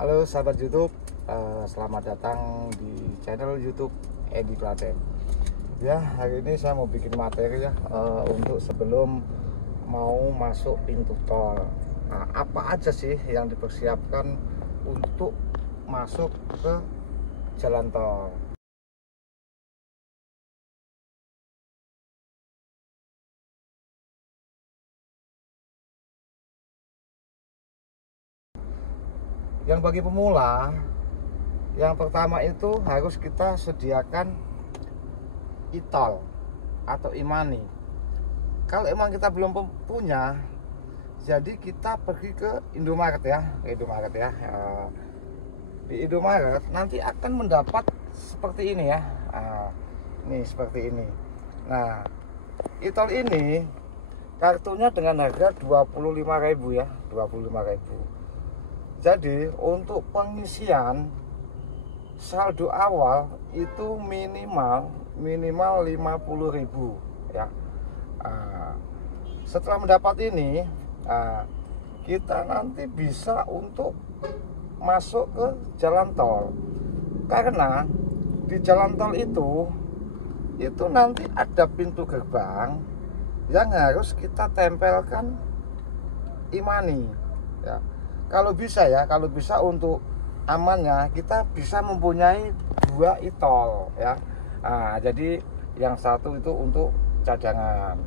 Halo sahabat YouTube, selamat datang di channel YouTube Edi Klaten. Ya, hari ini saya mau bikin materi ya, untuk sebelum mau masuk pintu tol. Nah, apa aja sih yang dipersiapkan untuk masuk ke jalan tol? Yang bagi pemula, yang pertama itu harus kita sediakan e-tol atau e-money. Kalau emang kita belum punya, jadi kita pergi ke Indomaret ya, di Indomaret nanti akan mendapat seperti ini ya. Ini seperti ini. Nah, e-tol ini kartunya dengan harga 25.000 ya, 25.000. Jadi untuk pengisian saldo awal itu minimal 50.000 ya. Setelah mendapat ini, kita nanti bisa untuk masuk ke jalan tol. Karena di jalan tol itu nanti ada pintu gerbang yang harus kita tempelkan e-money ya. Kalau bisa untuk amannya kita bisa mempunyai 2 e-tol ya. Jadi yang satu itu untuk cadangan.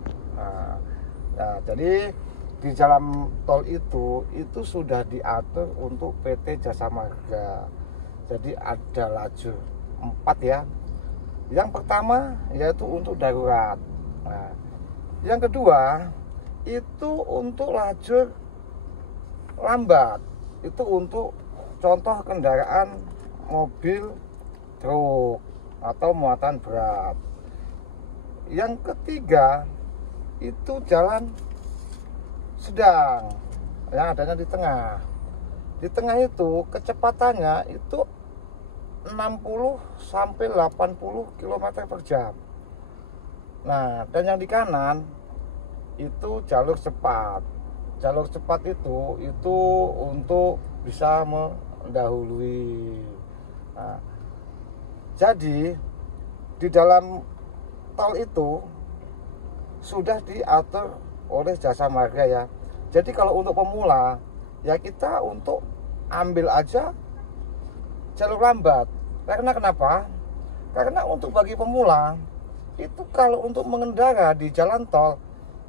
Jadi di jalan tol itu sudah diatur untuk PT Jasa Marga. Jadi ada lajur 4 ya. Yang pertama yaitu untuk darurat. Yang kedua itu untuk lajur lambat, itu untuk contoh kendaraan mobil, truk atau muatan berat. Yang ketiga itu jalan sedang yang adanya di tengah. Di tengah itu kecepatannya itu 60 sampai 80 km per jam. Nah, dan yang di kanan itu jalur cepat. Jalur cepat itu untuk bisa mendahului. Jadi di dalam tol itu sudah diatur oleh Jasa Marga ya. Jadi kalau untuk pemula ya kita untuk ambil aja jalur lambat. Karena kenapa? Karena untuk bagi pemula itu kalau untuk mengendara di jalan tol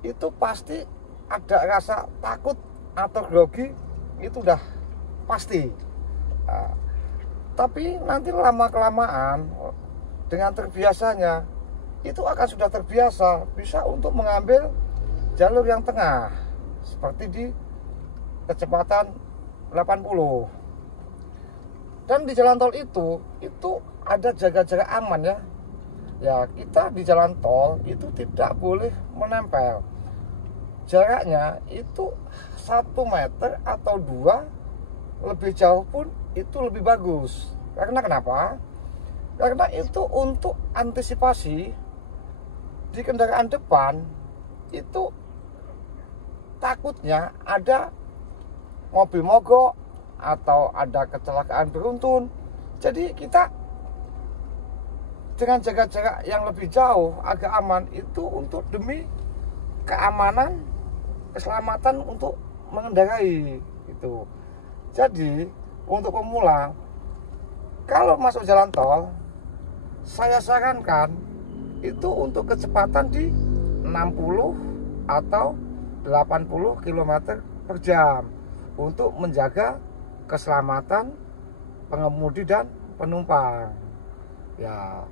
itu pasti ada rasa takut atau grogi, itu udah pasti. Tapi nanti lama-kelamaan dengan terbiasanya itu akan sudah terbiasa bisa untuk mengambil jalur yang tengah seperti di kecepatan 80. Dan di jalan tol itu ada jaga-jaga aman ya. Ya, kita di jalan tol itu tidak boleh menempel. Jaraknya itu 1 meter atau 2, lebih jauh pun itu lebih bagus. Karena kenapa? Karena itu untuk antisipasi di kendaraan depan itu takutnya ada mobil mogok atau ada kecelakaan beruntun. Jadi kita dengan jaga jarak yang lebih jauh agak aman itu untuk demi keamanan, keselamatan untuk mengendarai itu. Jadi untuk pemula kalau masuk jalan tol saya sarankan itu untuk kecepatan di 60 atau 80 km per jam untuk menjaga keselamatan pengemudi dan penumpang. Ya,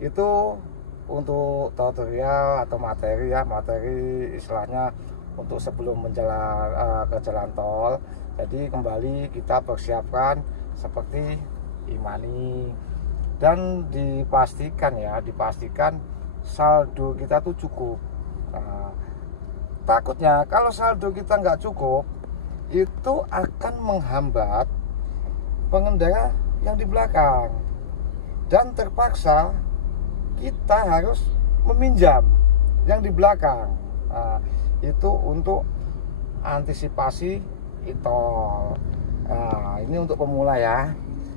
itu untuk tutorial atau materi ya, materi istilahnya untuk sebelum ke jalan tol. Jadi kembali kita persiapkan seperti e-money dan dipastikan saldo kita tuh cukup. Takutnya kalau saldo kita nggak cukup itu akan menghambat pengendara yang di belakang dan terpaksa kita harus meminjam yang di belakang. Itu untuk antisipasi e-tol. ini untuk pemula ya.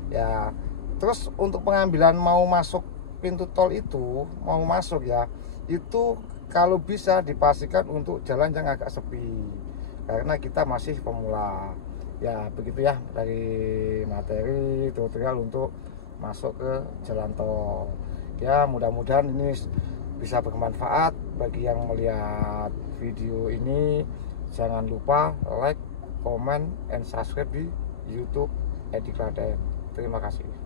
Ya, terus untuk pengambilan mau masuk pintu tol itu, mau masuk ya, itu kalau bisa dipastikan untuk jalan yang agak sepi, karena kita masih pemula. Ya begitu ya, dari materi tutorial untuk masuk ke jalan tol. Ya mudah-mudahan ini bisa bermanfaat bagi yang melihat video ini. Jangan lupa like, comment, and subscribe di YouTube Edi Klaten. Terima kasih.